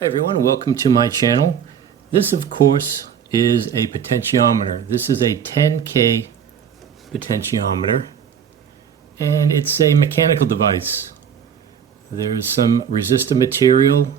Hi everyone, welcome to my channel. This of course is a potentiometer. This is a 10K potentiometer and it's a mechanical device. There's some resistor material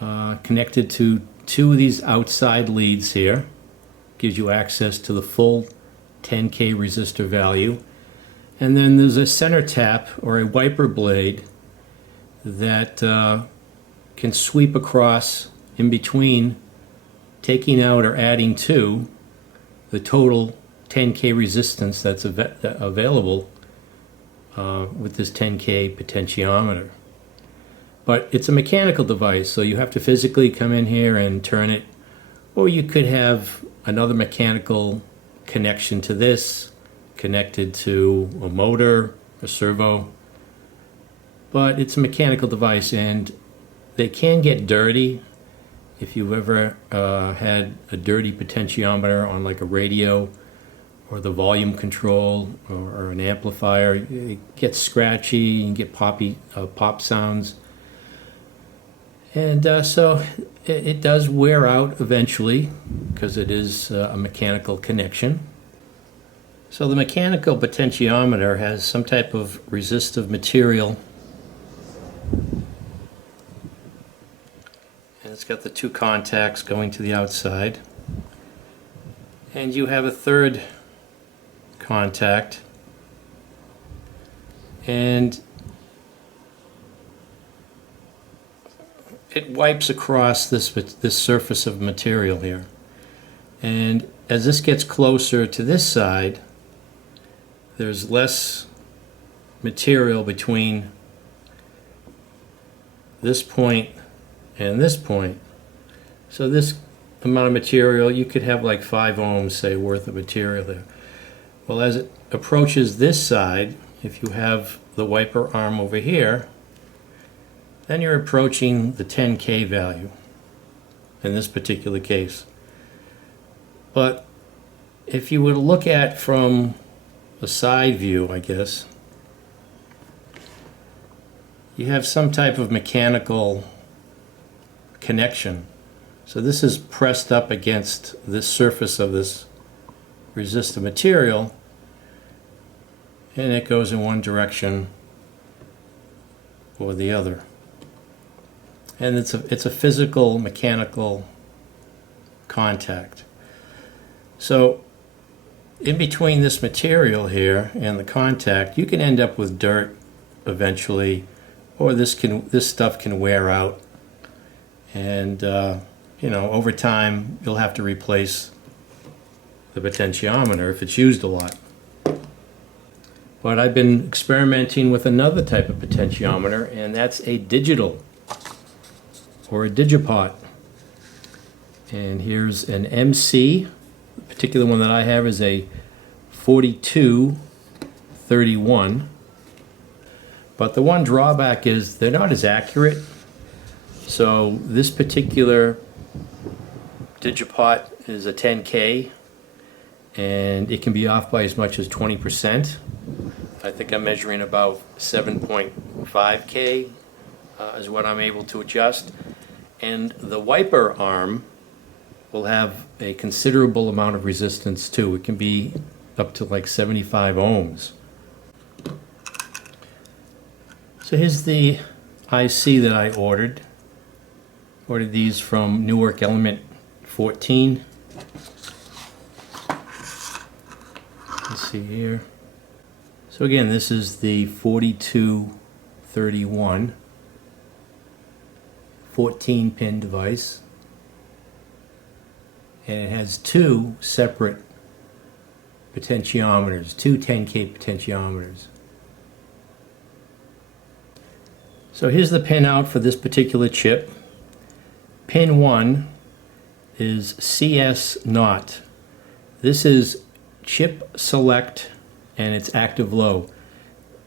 connected to two of these outside leads here. Gives you access to the full 10K resistor value. And then there's a center tap or a wiper blade that can sweep across in between, taking out or adding to the total 10K resistance that's available with this 10K potentiometer. But it's a mechanical device, so you have to physically come in here and turn it, or you could have another mechanical connection to this, connected to a motor, a servo. But it's a mechanical device, and they can get dirty. If you've ever had a dirty potentiometer on like a radio or the volume control or an amplifier, it gets scratchy, you can get pop sounds. And so it does wear out eventually because it is a mechanical connection. So the mechanical potentiometer has some type of resistive material. And it's got the two contacts going to the outside. And you have a third contact. And it wipes across this surface of material here. And as this gets closer to this side, there's less material between this point and this point. So this amount of material, you could have like 5 ohms, say, worth of material there. Well, as it approaches this side, if you have the wiper arm over here, then you're approaching the 10K value in this particular case. But if you were to look at from a side view, I guess, you have some type of mechanical connection. So this is pressed up against this surface of this resistor material, and it goes in one direction or the other. And it's a physical mechanical contact. So in between this material here and the contact, you can end up with dirt eventually, or this stuff can wear out, and you know, over time you'll have to replace the potentiometer if it's used a lot. But I've been experimenting with another type of potentiometer, and that's a digital or a DigiPot. And here's an MC. The particular one that I have is a 4231. But the one drawback is they're not as accurate. So this particular DigiPot is a 10K, and it can be off by as much as 20%. I think I'm measuring about 7.5K is what I'm able to adjust. And the wiper arm will have a considerable amount of resistance too. It can be up to like 75 ohms. So here's the IC that I ordered. Ordered these from Newark Element 14. Let's see here. So again, this is the 4231 14-pin device. And it has two separate potentiometers, two 10K potentiometers. So here's the pin out for this particular chip. Pin 1 is CS0. This is chip select, and it's active low.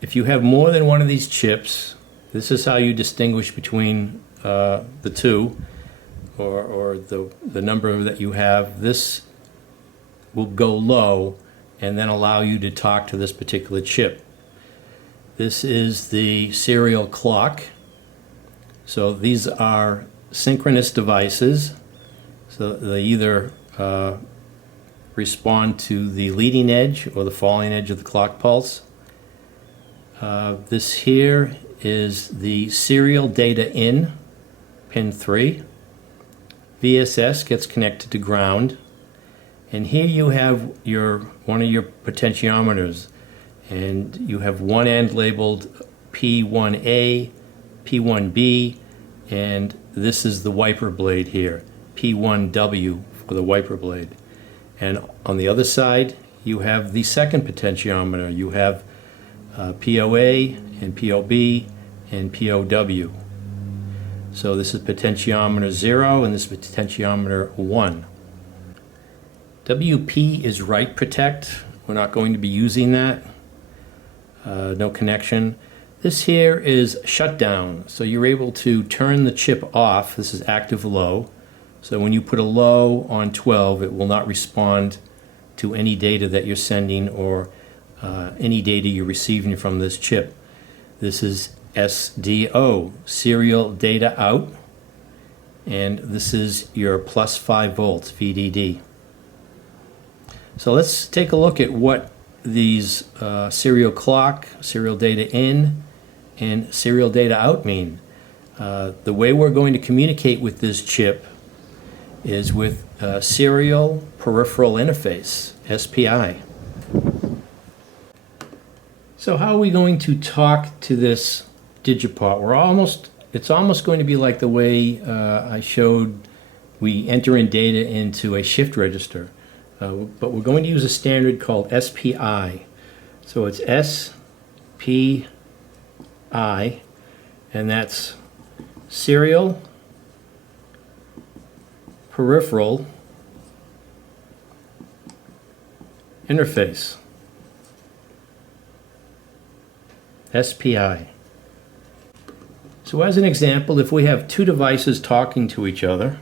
If you have more than one of these chips, this is how you distinguish between the two, or the number that you have. This will go low and then allow you to talk to this particular chip. This is the serial clock. So these are synchronous devices. So they either respond to the leading edge or the falling edge of the clock pulse. This here is the serial data in, pin 3. VSS gets connected to ground. And here you have one of your potentiometers. And you have one end labeled P1A, P1B, and this is the wiper blade here, P1W for the wiper blade. And on the other side, you have the second potentiometer. You have POA and POB and POW. So this is potentiometer 0 and this is potentiometer 1. WP is write protect. We're not going to be using that. No connection. This here is shutdown. So you're able to turn the chip off. This is active low. So when you put a low on 12, it will not respond to any data that you're sending or any data you're receiving from this chip. This is SDO, serial data out, and this is your plus 5 volts VDD. So let's take a look at what these serial clock, serial data in, and serial data out mean. The way we're going to communicate with this chip is with serial peripheral interface, SPI. So how are we going to talk to this DigiPot? It's almost going to be like the way I showed we enter in data into a shift register. But we're going to use a standard called SPI. So it's SPI, and that's serial peripheral interface. SPI. So as an example, if we have two devices talking to each other,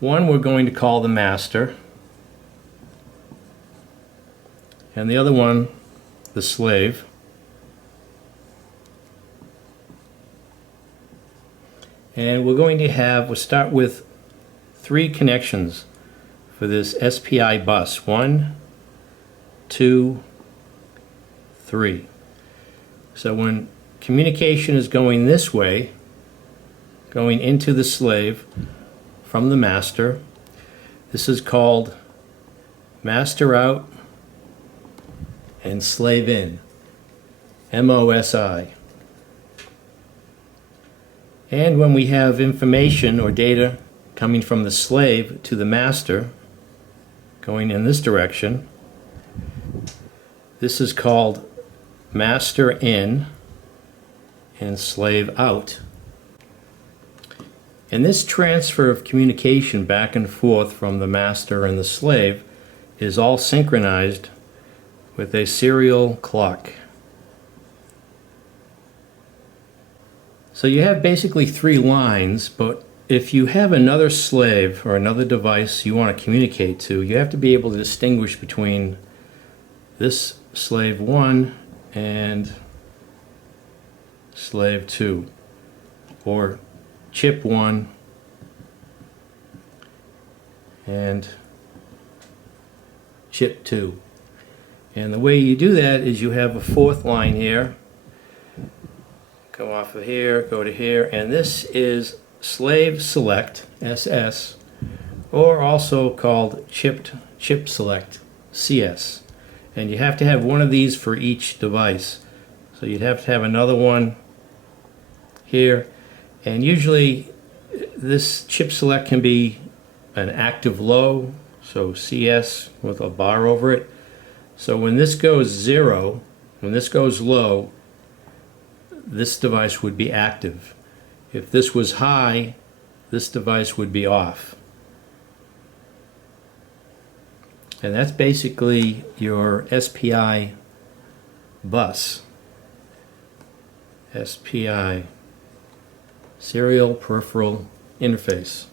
one we're going to call the master, and the other one the slave. And we'll start with 3 connections for this SPI bus. 1, 2, 3. So when communication is going this way, going into the slave from the master, this is called master out and slave in, MOSI. And when we have information or data coming from the slave to the master, going in this direction, this is called master in and slave out. And this transfer of communication back and forth from the master and the slave is all synchronized with a serial clock. So you have basically 3 lines, but if you have another slave or another device you want to communicate to, you have to be able to distinguish between this slave 1 and slave 2, or chip 1 and chip 2. And the way you do that is you have a 4th line here, go off of here, go to here, and this is slave select, SS, or also called chip select, CS. And you have to have one of these for each device. So you'd have to have another one here, and usually this chip select can be an active low, so CS with a bar over it. So when this goes 0, when this goes low, this device would be active. If this was high, this device would be off. And that's basically your SPI bus. SPI, serial peripheral interface.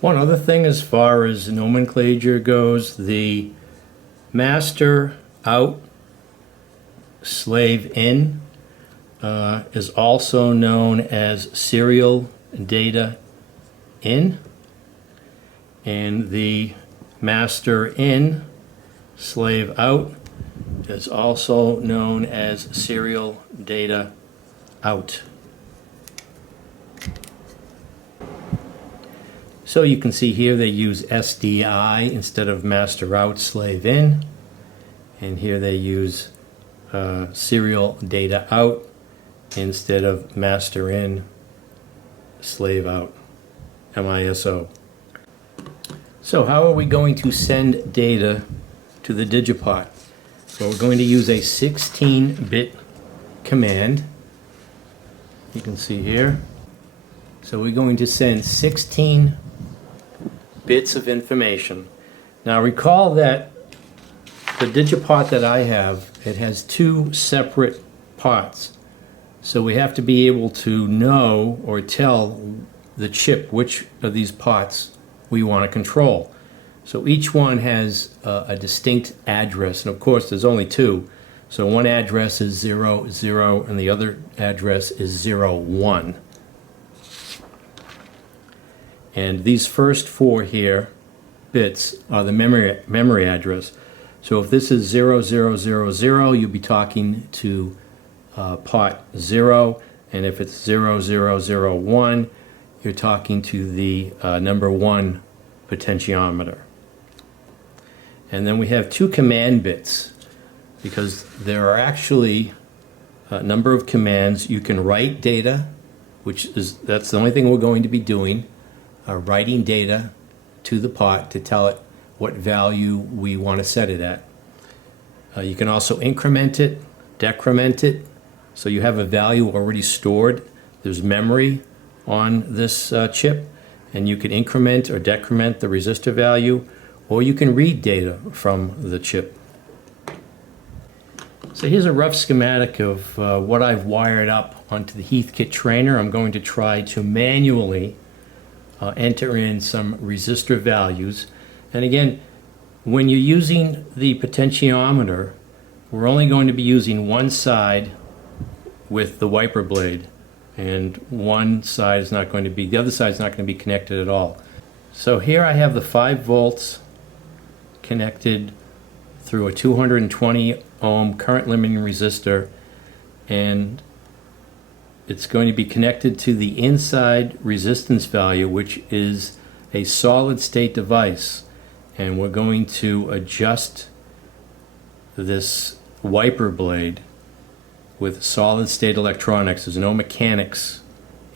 One other thing as far as nomenclature goes, the master out, slave in is also known as serial data in, and the master in slave out is also known as serial data out. So you can see here they use SDI instead of master out slave in, and here they use serial data out instead of master in slave out, MISO. So how are we going to send data to the DigiPot? So we're going to use a 16-bit command. You can see here. So we're going to send 16 bits of information. Now recall that the DigiPot that I have, it has two separate pots. So we have to be able to know or tell the chip which of these pots we want to control. So each one has a distinct address, and of course there's only two. So one address is 0, 0, and the other address is 0, 1. And these first four here bits are the memory address. So if this is 0, 0, 0, 0, you'll be talking to pot 0, and if it's 0, 0, 0, 1, you're talking to the number 1 potentiometer. And then we have two command bits, because there are actually a number of commands. You can write data, that's the only thing we're going to be doing, writing data to the pot to tell it what value we want to set it at. You can also increment it, decrement it, so you have a value already stored. There's memory on this chip, and you can increment or decrement the resistor value, or you can read data from the chip. So here's a rough schematic of what I've wired up onto the Heathkit trainer. I'm going to try to manually enter in some resistor values. And again, when you're using the potentiometer, we're only going to be using one side with the wiper blade, and one side is not going to be, the other side is not going to be connected at all. So here I have the 5 volts connected through a 220 ohm current limiting resistor, and it's going to be connected to the inside resistance value, which is a solid state device, and we're going to adjust this wiper blade with solid state electronics. There's no mechanics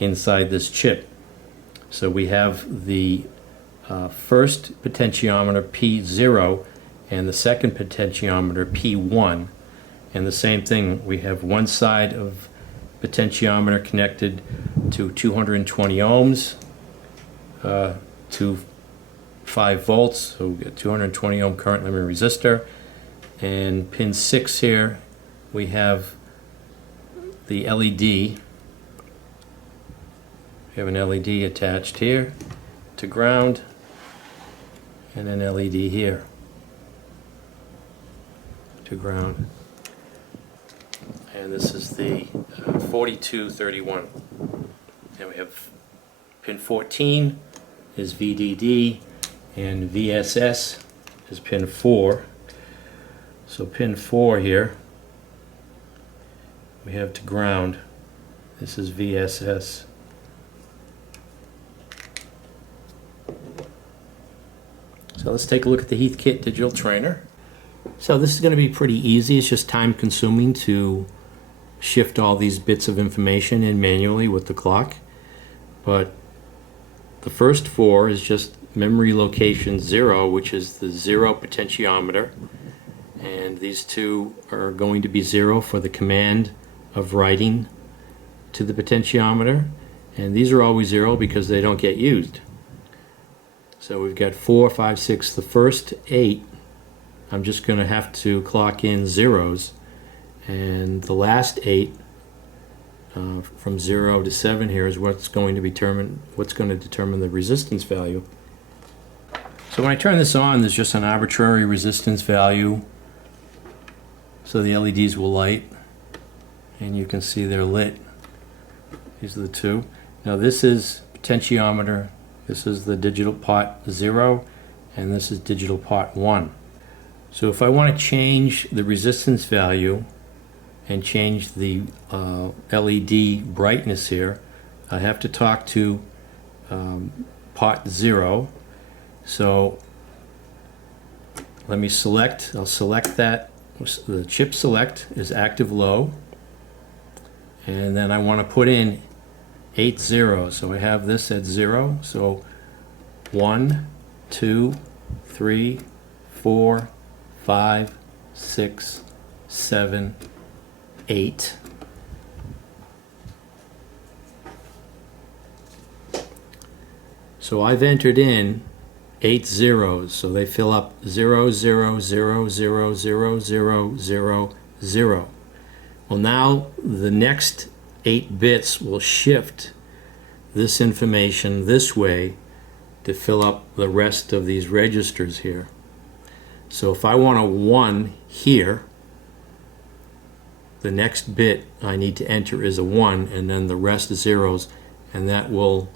inside this chip. So we have the first potentiometer P0 and the second potentiometer P1, and the same thing, we have one side of potentiometer connected to 220 ohms to 5 volts, so we get 220 ohm current limiting resistor, and pin 6 here we have the LED. We have an LED attached here to ground, and an LED here to ground. And this is the 4231. And we have pin 14 is VDD, and VSS is pin 4. So pin 4 here we have to ground. This is VSS. So let's take a look at the Heathkit digital trainer. So this is going to be pretty easy. It's just time consuming to shift all these bits of information in manually with the clock. But the first 4 is just memory location 0, which is the 0 potentiometer. And these 2 are going to be 0 for the command of writing to the potentiometer. And these are always 0 because they don't get used. So we've got 4, 5, 6. The first 8, I'm just going to have to clock in zeros. And the last 8, from 0 to 7 here, is what's going to determine the resistance value. So when I turn this on, there's just an arbitrary resistance value. So the LEDs will light, and you can see they're lit. These are the two. Now this is potentiometer, this is the digital pot 0, and this is digital pot 1. So if I want to change the resistance value and change the LED brightness here, I have to talk to pot 0. So let me select, I'll select that, the chip select is active low, and then I want to put in 8 zeros. So I have this at 0, so 1, 2, 3, 4, 5, 6, 7, 8. So I've entered in 8 zeros, so they fill up 0, 0, 0, 0, 0, 0, 0, 0. Well, now the next 8 bits will shift this information this way to fill up the rest of these registers here. So if I want a 1 here, the next bit I need to enter is a 1, and then the rest zeros, and that will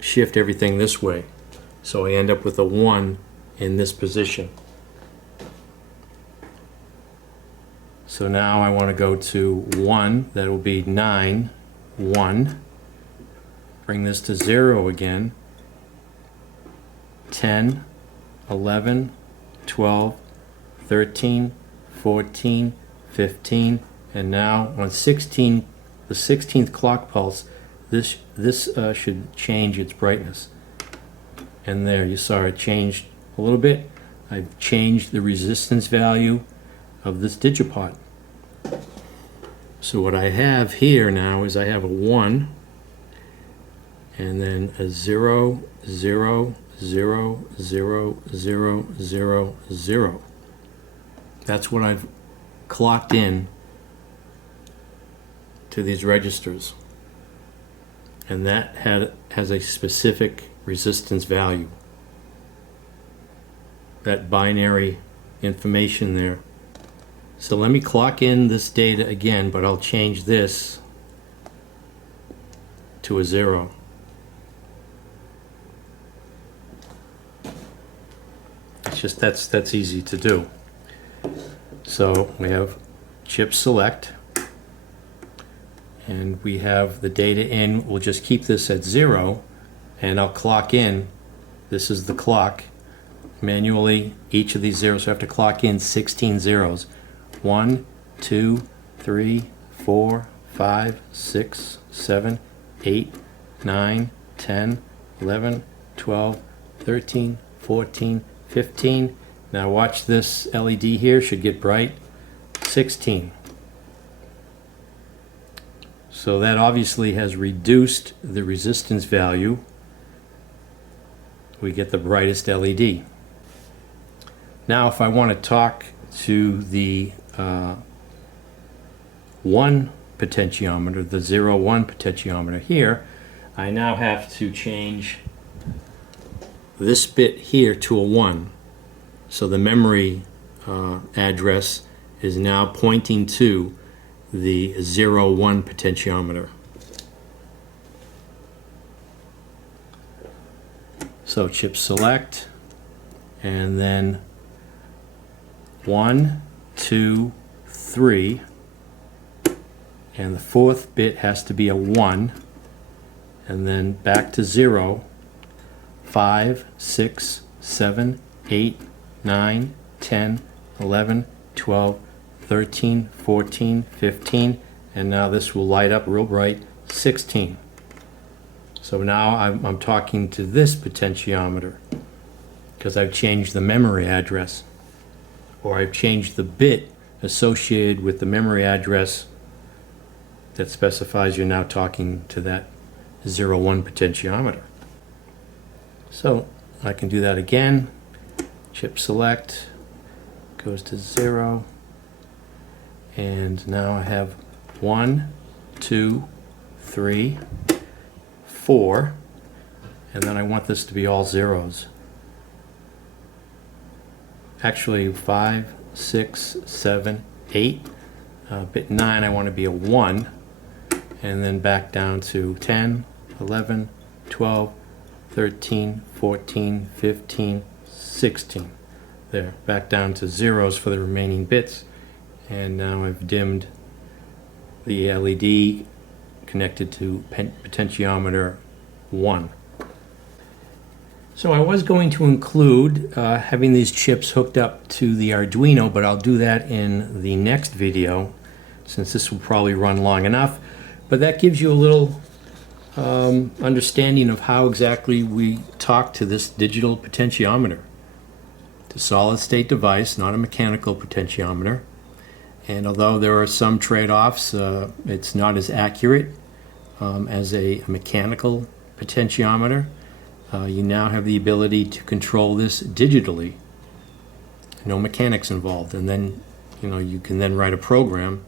shift everything this way. So I end up with a 1 in this position. So now I want to go to 1, that will be 9, 1. Bring this to 0 again. 10, 11, 12, 13, 14, 15, and now on 16, the 16th clock pulse, this should change its brightness. And there, you saw it changed a little bit. I've changed the resistance value of this DigiPot. So what I have here now is I have a 1, and then a 0, 0, 0, 0, 0, 0, 0. That's what I've clocked in to these registers. And that has a specific resistance value. That binary information there. So let me clock in this data again, but I'll change this to a 0. It's just that's easy to do. So we have chip select, and we have the data in. We'll just keep this at 0, and I'll clock in. This is the clock. Manually, each of these zeros, so I have to clock in 16 zeros. 1, 2, 3, 4, 5, 6, 7, 8, 9, 10, 11, 12, 13, 14, 15. Now watch this LED here, should get bright. 16. So that obviously has reduced the resistance value. We get the brightest LED. Now if I want to talk to the 1 potentiometer, the 0, 1 potentiometer here, I now have to change this bit here to a 1. So the memory address is now pointing to the 0, 1 potentiometer. So chip select, and then 1, 2, 3, and the 4th bit has to be a 1, and then back to 0, 5, 6, 7, 8, 9, 10, 11, 12, 13, 14, 15, and now this will light up real bright, 16. So now I'm talking to this potentiometer because I've changed the memory address, or I've changed the bit associated with the memory address that specifies you're now talking to that 0, 1 potentiometer. So I can do that again. Chip select goes to 0, and now I have 1, 2, 3, 4, and then I want this to be all zeros. Actually 5, 6, 7, 8. Bit 9 I want to be a 1, and then back down to 10, 11, 12, 13, 14, 15, 16. There, back down to zeros for the remaining bits, and now I've dimmed the LED connected to potentiometer 1. So I was going to include having these chips hooked up to the Arduino, but I'll do that in the next video since this will probably run long enough. But that gives you a little understanding of how exactly we talk to this digital potentiometer. It's a solid-state device, not a mechanical potentiometer. And although there are some trade-offs, it's not as accurate as a mechanical potentiometer. You now have the ability to control this digitally. No mechanics involved. And then, you can then write a program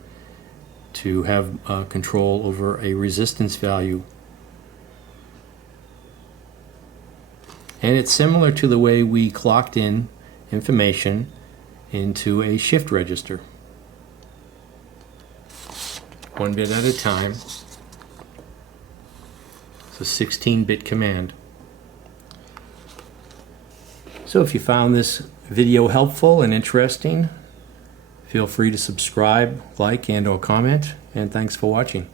to have control over a resistance value. And it's similar to the way we clocked in information into a shift register. One bit at a time. It's a 16-bit command. So if you found this video helpful and interesting, feel free to subscribe, like, and/or comment, and thanks for watching.